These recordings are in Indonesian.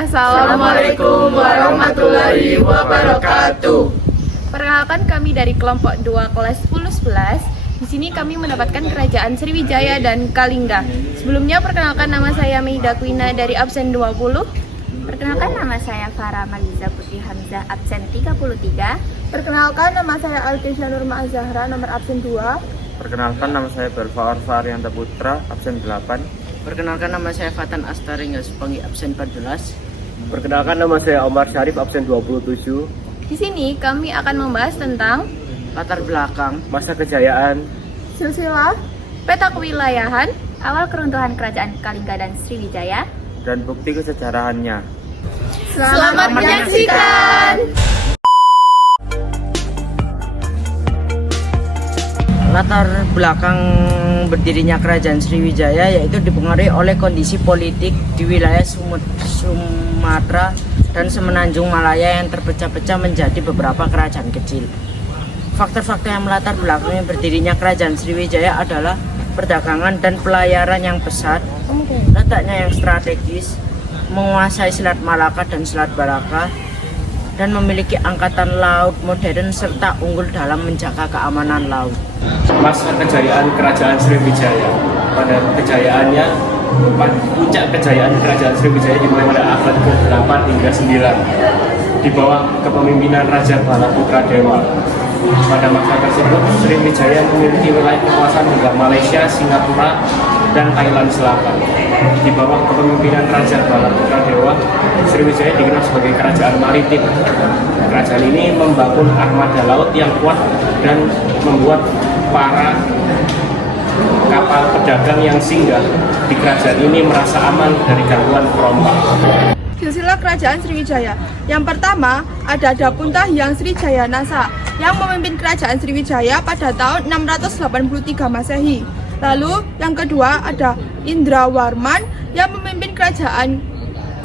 Assalamualaikum warahmatullahi wabarakatuh. Perkenalkan, kami dari kelompok 2 kelas 10-11. Di sini kami mendapatkan kerajaan Sriwijaya dan Kalingga. Sebelumnya perkenalkan, nama saya Meida Kwina dari absen 20. Perkenalkan, nama saya Farah Maliza Putri Hamzah, absen 33. Perkenalkan, nama saya Alkisha Nurma Azahra, nomor absen 2. Perkenalkan, nama saya Belva Arfa Arianta Putra, absen 8. Perkenalkan, nama saya Fatan Astari Ngasupangi, absen 14. Perkenalkan, nama saya Omar Syarif, absen 27. Di sini kami akan membahas tentang Latar belakang, Masa kejayaan, Silsilah, peta kewilayahan, Awal keruntuhan kerajaan Kalingga dan Sriwijaya. dan bukti kesejarahannya. Selamat menyaksikan. latar belakang berdirinya kerajaan Sriwijaya yaitu dipengaruhi oleh kondisi politik di wilayah Sumatera dan Semenanjung Malaya yang terpecah-pecah menjadi beberapa kerajaan kecil. Faktor-faktor yang melatar belakangi berdirinya kerajaan Sriwijaya adalah perdagangan dan pelayaran yang pesat, letaknya yang strategis, menguasai Selat Malaka dan Selat Baraka, dan memiliki angkatan laut modern serta unggul dalam menjaga keamanan laut. masa kejayaan kerajaan Sriwijaya. Pada kejayaannya, puncak kejayaan kerajaan Sriwijaya dimulai pada abad ke-8 hingga 9 di bawah kepemimpinan Raja Bala Putra Dewa. Pada masa tersebut, Sriwijaya memiliki wilayah kekuasaan hingga Malaysia, Singapura, dan Thailand Selatan. Di bawah kepemimpinan Raja Bala Putra Dewa, Sriwijaya dikenal sebagai kerajaan maritim. Kerajaan ini membangun armada laut yang kuat dan membuat para kapal pedagang yang singgah di kerajaan ini merasa aman dari gangguan perompak. silsilah kerajaan Sriwijaya. Yang pertama ada Dapunta Hyang Srijaya Nasa yang memimpin kerajaan Sriwijaya pada tahun 683 Masehi. Lalu yang kedua ada Indrawarman yang memimpin kerajaan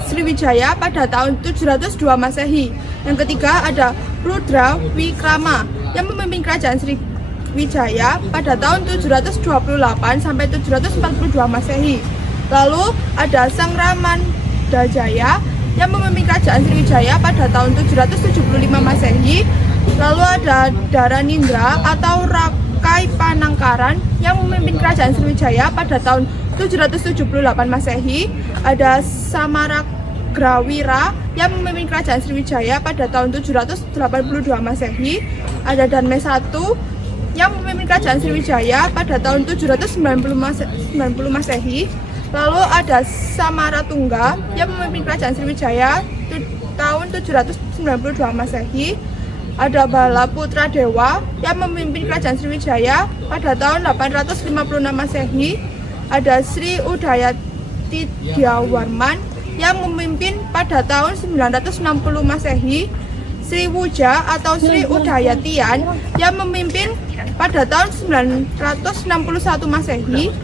Sriwijaya pada tahun 702 Masehi. Yang ketiga ada Rudra Wikrama yang memimpin kerajaan Sriwijaya pada tahun 728 sampai 742 Masehi. Lalu ada Sang Ramandajaya yang memimpin kerajaan Sriwijaya pada tahun 775 Masehi. Lalu ada Dharanindra atau Rakai Panangkaran yang memimpin kerajaan Sriwijaya pada tahun 778 Masehi. Ada Samaragrawira yang memimpin kerajaan Sriwijaya pada tahun 782 Masehi. Ada Danme I yang memimpin kerajaan Sriwijaya pada tahun 790 Masehi. Lalu ada Samaratungga yang memimpin kerajaan Sriwijaya tahun 792 Masehi. Ada Bala Putra Dewa yang memimpin kerajaan Sriwijaya pada tahun 856 Masehi. Ada Sri Udayati Dyawarman yang memimpin pada tahun 960 Masehi. Sri Wuja atau Sri Udayatian yang memimpin pada tahun 961 Masehi.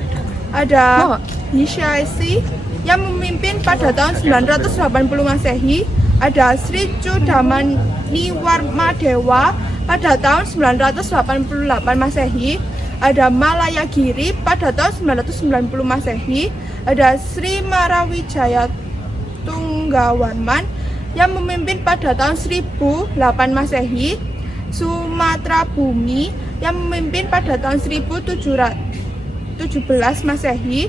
Ada Hishaisi yang memimpin pada tahun 980 Masehi. Ada Sri Cudamani Warmadewa pada tahun 988 Masehi. Ada Malayagiri pada tahun 990 Masehi. Ada Sri Marawijaya Tunggawarman yang memimpin pada tahun 1008 Masehi. Sumatera Bumi yang memimpin pada tahun 1717 Masehi.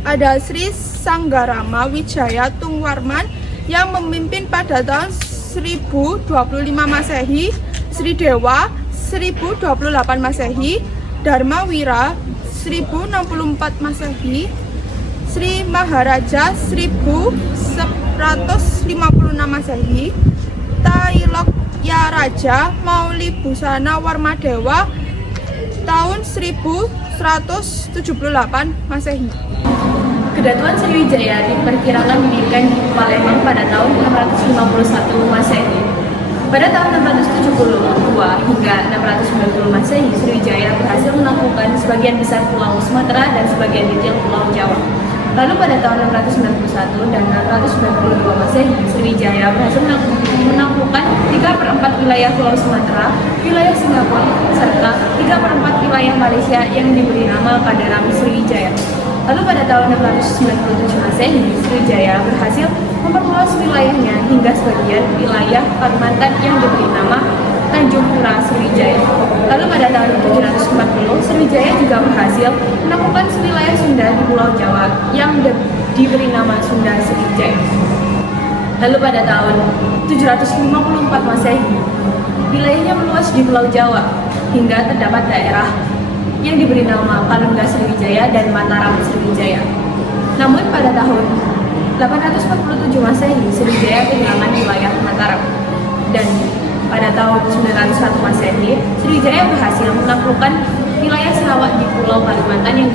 Ada Sri Sanggarama Wijaya Tungwarman yang memimpin pada tahun 1025 Masehi. Sri Dewa 1028 Masehi. Dharma Wira 1064 Masehi. Sri Maharaja 1156 Masehi. Tailokya Raja Mauli Busana Warmadewa tahun 1178 Masehi. Kedatuan Sriwijaya diperkirakan didirikan di Palembang pada tahun 651 Masehi. Pada tahun 672 hingga 690 Masehi, Sriwijaya berhasil menaklukkan sebagian besar pulau Sumatera dan sebagian kecil pulau Jawa. Lalu pada tahun 691 dan 692 Masehi, Sriwijaya berhasil menaklukkan 3/4 wilayah Pulau Sumatera, wilayah Singapura, serta 3/4 wilayah Malaysia yang diberi nama Kadaram Sriwijaya. Lalu pada tahun 697 Masehi, Sriwijaya berhasil memperluas wilayahnya hingga sebagian wilayah Kalimantan yang diberi nama Tanjung Pura Sriwijaya. Lalu pada tahun 740, Sriwijaya juga berhasil menaklukkan wilayah Sunda di Pulau Jawa yang diberi nama Sunda Sriwijaya. Lalu pada tahun 754 Masehi, wilayahnya meluas di Pulau Jawa hingga terdapat daerah yang diberi nama Palungga Sriwijaya dan Mataram Sriwijaya. Namun pada tahun 847 Masehi, Sriwijaya kehilangan wilayah Mataram. Dan pada tahun 901 Masehi, Sriwijaya berhasil menaklukkan wilayah Sarawak di Pulau Kalimantan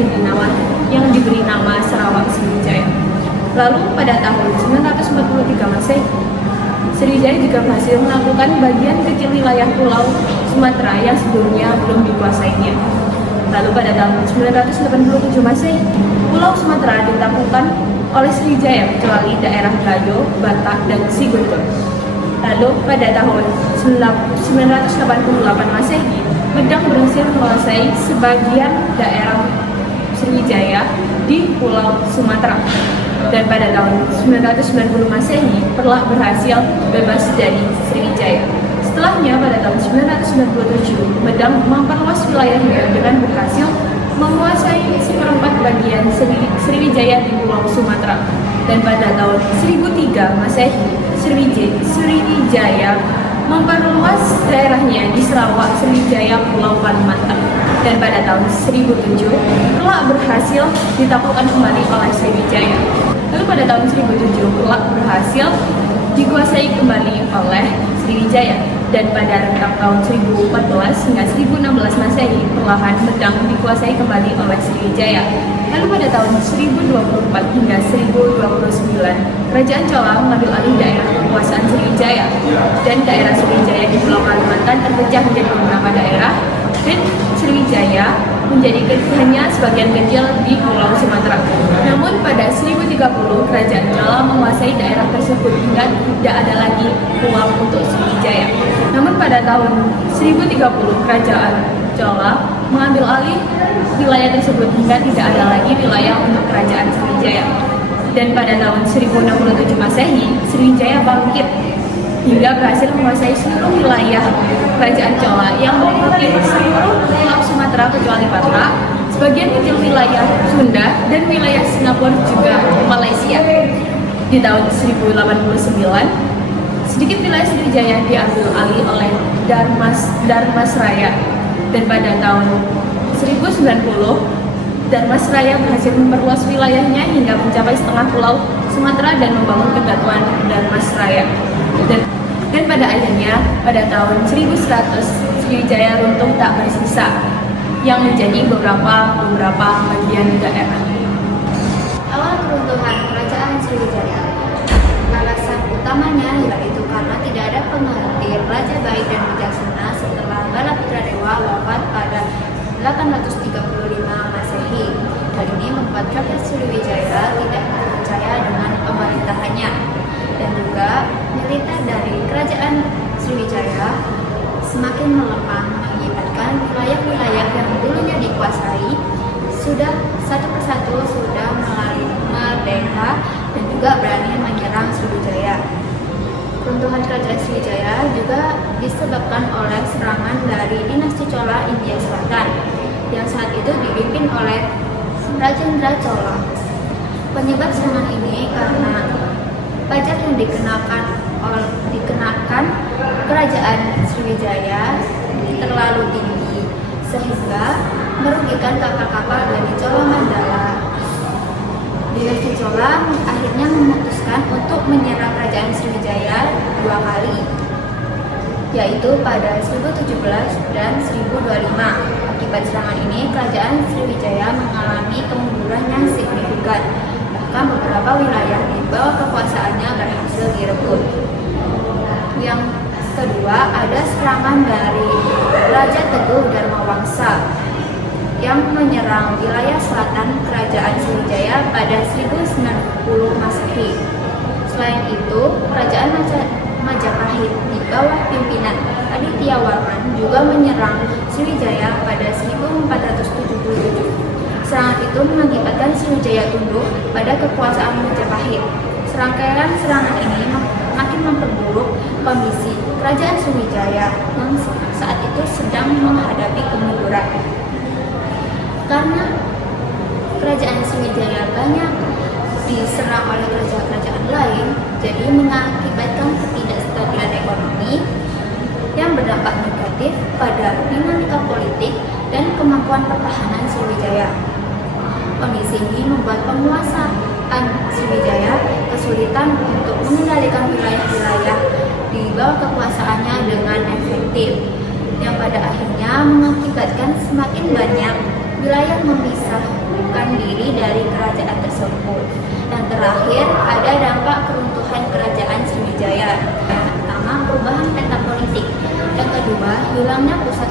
yang diberi nama Sarawak Sriwijaya. Lalu pada tahun 943 Masehi, Sriwijaya juga berhasil menaklukkan bagian kecil wilayah Pulau Sumatera yang sebelumnya belum dikuasainya. Lalu pada tahun 987 Masehi, Pulau Sumatera ditaklukkan oleh Sriwijaya kecuali daerah Gado, Batak, dan Siguntur. Lalu pada tahun 988 Masehi, Medang berhasil menguasai sebagian daerah Sriwijaya di Pulau Sumatera. Dan pada tahun 990 Masehi, Perlak berhasil bebas dari Sriwijaya. Setelahnya pada tahun 997, Medang memperluas wilayahnya dengan berhasil menguasai seperempat bagian Sriwijaya di Pulau Sumatera. Dan pada tahun 1003 Masehi, Sriwijaya memperluas daerahnya di Sarawak Sriwijaya Pulau Kalimantan. Dan pada tahun 1007, Perlak berhasil ditaklukkan kembali oleh Sriwijaya. Lalu pada tahun 1007, Perlak berhasil dikuasai kembali oleh Sriwijaya. Dan pada rentang tahun 1014 hingga 1016 Masehi, perlahan Medang dikuasai kembali oleh Sriwijaya. Lalu pada tahun 1024 hingga 1029, Kerajaan Chola mengambil alih daerah kekuasaan Sriwijaya. Dan daerah Sriwijaya di Pulau Kalimantan terpecah menjadi beberapa daerah, dan Sriwijaya menjadi hanya sebagian kecil di Pulau Sumatera. Namun pada 1030, Kerajaan Chola menguasai daerah tersebut hingga tidak ada lagi ruang untuk Sriwijaya. Namun pada tahun 1030, Kerajaan Chola mengambil alih wilayah tersebut hingga tidak ada lagi wilayah untuk Kerajaan Sriwijaya. Dan pada tahun 1067 Masehi, Sriwijaya bangkit hingga berhasil menguasai seluruh wilayah Kerajaan Chola yang meliputi seluruh Pulau Sumatera kecuali Batak, sebagian kecil wilayah Sunda, dan wilayah Singapura juga Malaysia. Di tahun 1089, sedikit wilayah Sriwijaya diambil alih oleh Darmasraya. Dan pada tahun 1090, Darmasraya berhasil memperluas wilayahnya hingga mencapai setengah Pulau Sumatera dan membangun Kesatuan Darmasraya. Dan pada akhirnya, pada tahun 1100, Sriwijaya runtuh tak bersisa, yang menjadi beberapa bagian daerah. Awal keruntuhan Kerajaan Sriwijaya, alasan utamanya yaitu karena tidak ada pengganti raja baik dan bijaksana setelah Balaputra Dewa wafat pada 835 Masehi. Hal ini membuat rakyat Sriwijaya tidak percaya dengan pemerintahannya, dan juga militer dari Kerajaan Sriwijaya semakin melemah, mengakibatkan wilayah-wilayah yang dulunya dikuasai sudah satu persatu sudah merdeka dan juga berani menyerang Sriwijaya. Runtuhan Kerajaan Sriwijaya juga disebabkan oleh serangan dari dinasti Chola India Selatan yang saat itu dipimpin oleh Rajendra Chola. Penyebab serangan ini karena pajak yang dikenakan Kerajaan Sriwijaya terlalu tinggi sehingga merugikan kapal-kapal dari Chola Mandala. Dinasti Chola akhirnya memutuskan untuk menyerang Kerajaan Sriwijaya dua kali, yaitu pada 1017 dan 1025. Akibat serangan ini, Kerajaan Sriwijaya mengalami kemunduran yang signifikan. Bahkan beberapa wilayah di bawah kekuasaannya berhasil direbut. Yang kedua, ada serangan dari Raja Teguh Dharmawangsa yang menyerang wilayah selatan Kerajaan Sriwijaya pada 1090 Masehi. Selain itu, Kerajaan Majapahit di bawah pimpinan Aditya Warman juga menyerang Sriwijaya pada 1477. Serangan itu mengakibatkan Sriwijaya tunduk pada kekuasaan Majapahit. Serangkaian serangan ini makin memperburuk kondisi Kerajaan Sriwijaya yang saat itu sedang menghadapi kemunduran. Karena Kerajaan Sriwijaya banyak diserang oleh kerajaan-kerajaan lain, jadi mengakibatkan ketidakstabilan ekonomi yang berdampak negatif pada dinamika politik dan kemampuan pertahanan Sriwijaya. Kondisi ini membuat penguasaan Sriwijaya kesulitan untuk mengendalikan wilayah-wilayah di bawah kekuasaannya dengan efektif, yang pada akhirnya mengakibatkan semakin banyak wilayah memisahkan diri dari kerajaan tersebut. Dan terakhir, ada dampak keruntuhan kerajaan Sriwijaya. Yang pertama, perubahan peta politik. Yang kedua, hilangnya pusat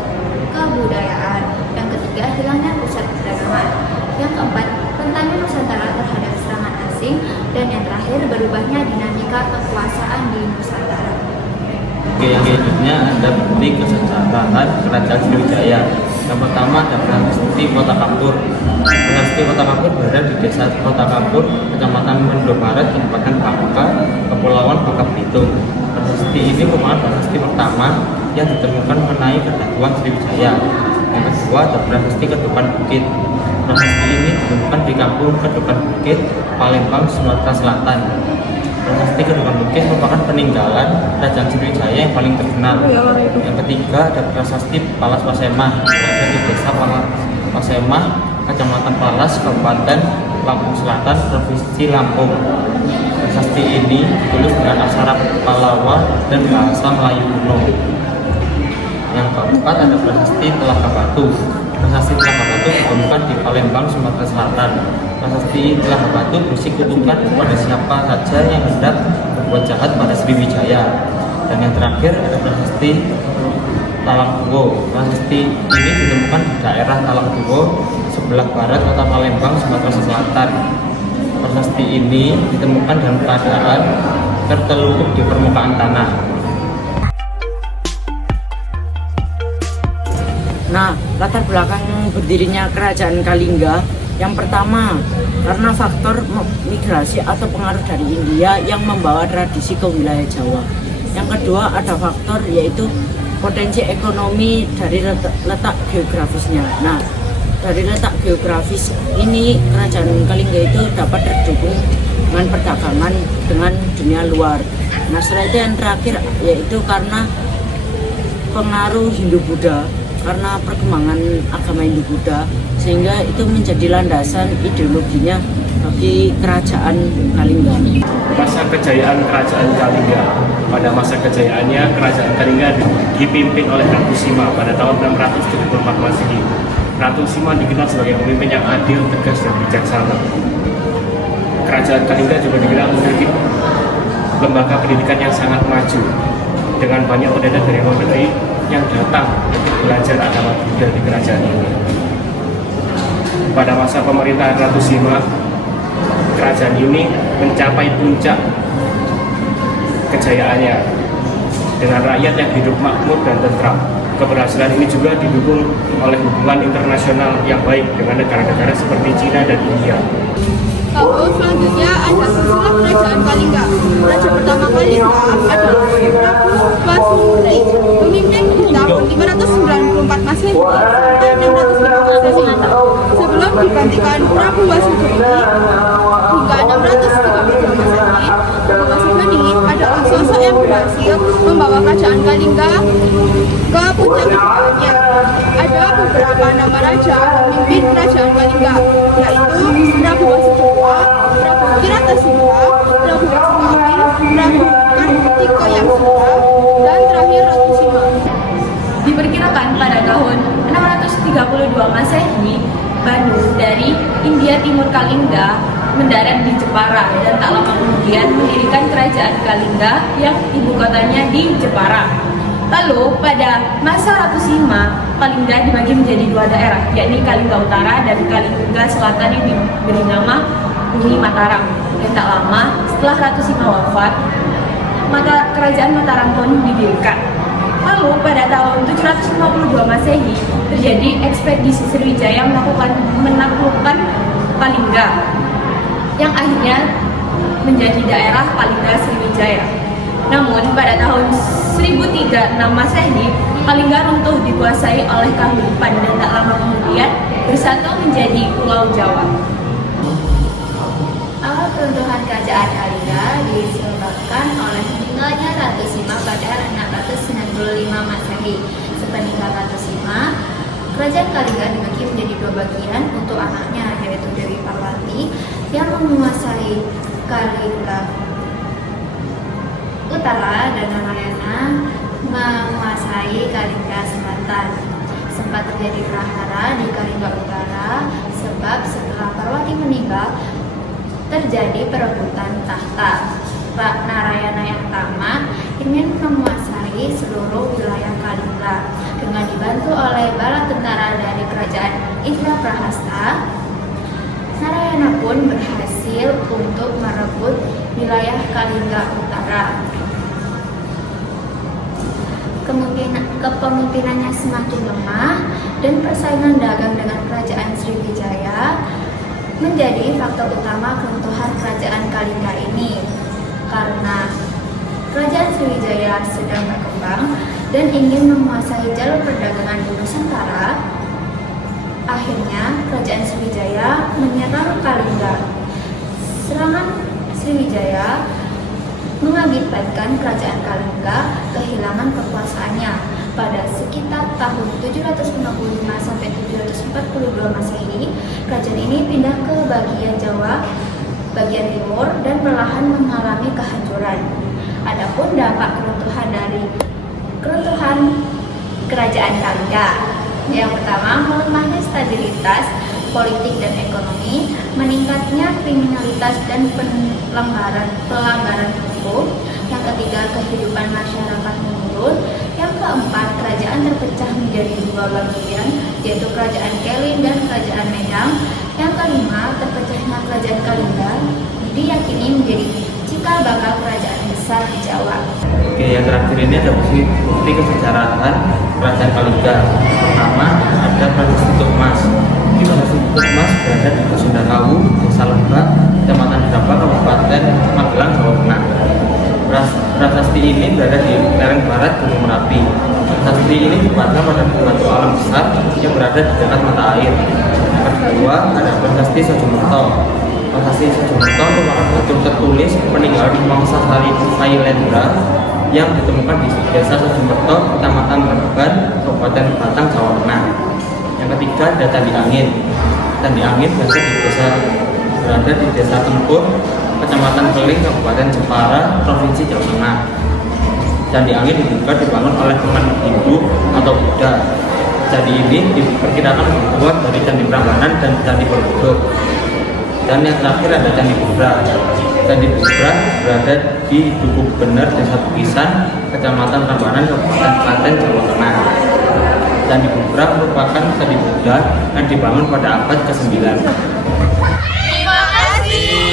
kebudayaan. Yang ketiga, hilangnya pusat perdagangan. Yang keempat, rentannya Nusantara terhadap serangan asing. Dan yang terakhir, berubahnya dinamika kekuasaan di Nusantara. Oke, yang selanjutnya ada bukti kesejahteraan Kerajaan Sriwijaya. Yang pertama ada Prasasti Kota Kapur. Prasasti Kota Kapur berada di Desa Kota Kapur, Kecamatan Mendo Barat, Kabupaten Bangka, Kepulauan Bangka Belitung. Prasasti ini merupakan prasasti pertama yang ditemukan mengenai kedatuan Sriwijaya. Yang kedua ada Prasasti Kedupan Bukit. Prasasti ini ditemukan di Kampung Kedupan Bukit, Palembang, Sumatera Selatan. Prasasti Kedupan Bukit merupakan peninggalan Kerajaan Sriwijaya yang paling terkenal. Yang ketiga ada Prasasti Palas Pasemah, berada di Desa Pasemah, Kecamatan Palas, Kabupaten Lampung Selatan, Provinsi Lampung. Prasasti ini ditulis dengan aksara Pallawa dan bahasa Melayu kuno. Yang keempat ada Prasasti Telaga Batu. Prasasti Telaga Batu ditemukan di Palembang, Sumatera Selatan. Prasasti Telaga Batu berisi kutukan kepada siapa saja yang hendak berbuat jahat pada Sriwijaya. Dan yang terakhir ada Prasasti Talangguwo. Prasasti ini ditemukan di daerah Talangguwo, sebelah barat kota Palembang, Sumatera Selatan. Prasasti ini ditemukan dalam keadaan tertelungkup di permukaan tanah. Nah, latar belakang berdirinya Kerajaan Kalingga, yang pertama karena faktor migrasi atau pengaruh dari India yang membawa tradisi ke wilayah Jawa. Yang kedua ada faktor yaitu potensi ekonomi dari letak geografisnya. Nah, dari letak geografis ini Kerajaan Kalingga itu dapat terdukung dengan perdagangan dengan dunia luar. Nah, setelah itu yang terakhir yaitu karena pengaruh Hindu-Buddha, karena perkembangan agama Hindu-Buddha, sehingga itu menjadi landasan ideologinya bagi Kerajaan Kalingga. Masa kejayaan Kerajaan Kalingga. Pada masa kejayaannya, Kerajaan Kalingga dipimpin oleh Ratu Sima pada tahun 674 Masehi. Ratu Sima dikenal sebagai pemimpin yang adil, tegas, dan bijaksana. Kerajaan Kalingga juga dikenal memiliki lembaga pendidikan yang sangat maju, dengan banyak penduduk dari luar negeri yang datang belajar agama Buddha di kerajaan ini. Pada masa pemerintahan Ratu Sima, kerajaan ini mencapai puncak kejayaannya dengan rakyat yang hidup makmur dan tentram. Keberhasilan ini juga didukung oleh hubungan internasional yang baik dengan negara-negara seperti Cina dan India. Lalu selanjutnya ada silsilah Kerajaan Kalingga. Raja pertama Kalingga adalah Prabu Basundari, pemimpin di tahun 594 Masehi sampai 605 Masehi. Sebelum digantikan Prabu Basundari hingga 632 Masehi, Prabu Basundari adalah sosok yang berhasil membawa Kerajaan Kalingga ke puncak kejayaannya. Ada beberapa nama raja pemimpin Kerajaan Kalingga, yaitu Prabu Basudara, Prabu Kiratasinghe, Prabu Waksinawi, Prabu Kartikoyasura, dan terakhir Ratu Sima. Diperkirakan pada tahun 632 Masehi, Banu dari India Timur Kalingga mendarat di Jepara dan tak lama kemudian mendirikan Kerajaan Kalingga yang ibu kotanya di Jepara. Lalu pada masa Ratu Sima, Kalingga dibagi menjadi dua daerah, yakni Kalingga Utara dan Kalingga Selatan yang diberi nama Bumi Mataram. Dan tak lama setelah Ratu Sima wafat, Kerajaan Mataram pun didirikan. Lalu pada tahun 752 Masehi terjadi ekspedisi Sriwijaya menaklukkan Kalingga, yang akhirnya menjadi daerah Kalingga Sriwijaya. Namun pada tahun 1036 Masehi, Kalingga runtuh dikuasai oleh Kahuripan dan tak lama kemudian bersatu menjadi Pulau Jawa. Awal keruntuhan kerajaan Kalingga disebabkan oleh meninggalnya Ratu Sima pada 695 Masehi. Sepeninggal Ratu Sima, kerajaan Kalingga dibagi menjadi dua bagian untuk anaknya, yaitu Dewi Parwati yang menguasai Kalingga Utara dan Narayana menguasai Kalingga Selatan. Sempat terjadi prahara di Kalingga Utara sebab setelah Parwati meninggal terjadi perebutan tahta. Narayana yang tamat ingin menguasai seluruh wilayah Kalingga dengan dibantu oleh bala tentara dari kerajaan Indraprahasta. Narayana pun berhasil untuk merebut wilayah Kalingga Utara. Kepemimpinannya semakin lemah dan persaingan dagang dengan kerajaan Sriwijaya menjadi faktor utama keruntuhan kerajaan Kalingga ini. Karena kerajaan Sriwijaya sedang berkembang dan ingin menguasai jalur perdagangan di Nusantara, akhirnya kerajaan Sriwijaya menyerang Kalingga. Serangan Sriwijaya mengakibatkan kerajaan Kalingga kehilangan kekuasaannya. Pada sekitar tahun 755 sampai 742 Masehi, kerajaan ini pindah ke bagian Jawa, bagian timur, dan perlahan mengalami kehancuran. Adapun dampak keruntuhan kerajaan Kalingga, yang pertama, melemahnya stabilitas politik dan ekonomi, meningkatnya kriminalitas dan pelanggaran hukum. Yang ketiga, kehidupan masyarakat menurun. Yang keempat, kerajaan terpecah menjadi dua bagian, yaitu kerajaan Kelin dan kerajaan Medang. Yang kelima, terpecahnya kerajaan Kalingga diyakini menjadi cikal bakal kerajaan besar di Jawa. Oke, yang terakhir ini ada bukti kesejarahan kerajaan Kalingga. Pertama, ada Prasasti Tukmas. Prasasti Tukmas berada di Sundakawu, Desa Lebak, Kecamatan Drapa, Kabupaten Magelang, Jawa Tengah. Prasasti ini berada di lereng barat Gunung Merapi. Prasasti ini dibuatkan pada batu alam besar yang berada di dekat mata air. Yang kedua, ada Prasasti Sojomerto. Prasasti Sojomerto merupakan batu tertulis peninggalan Mangsa Sailendra yang ditemukan di Desa Sojomerto, Kecamatan Reban, Kabupaten Batang, Jawa Tengah. Yang ketiga, ada Candi Angin. Candi Angin berada di Desa Tempur, Kecamatan Keling, Kabupaten Jepara, Provinsi Jawa Tengah. Candi Angin diduga dibangun oleh umat Hindu atau Buddha. Candi ini diperkirakan dibuat dari Candi Prambanan dan Candi Borobudur. Dan yang terakhir ada Candi Bubra. Candi Bubra berada di Duku Bener, Desa Bukisan, Kecamatan Prambanan, Kabupaten Klaten, Jawa Tengah. Candi Bubra merupakan candi Buddha yang dibangun pada abad ke-9. Terima kasih.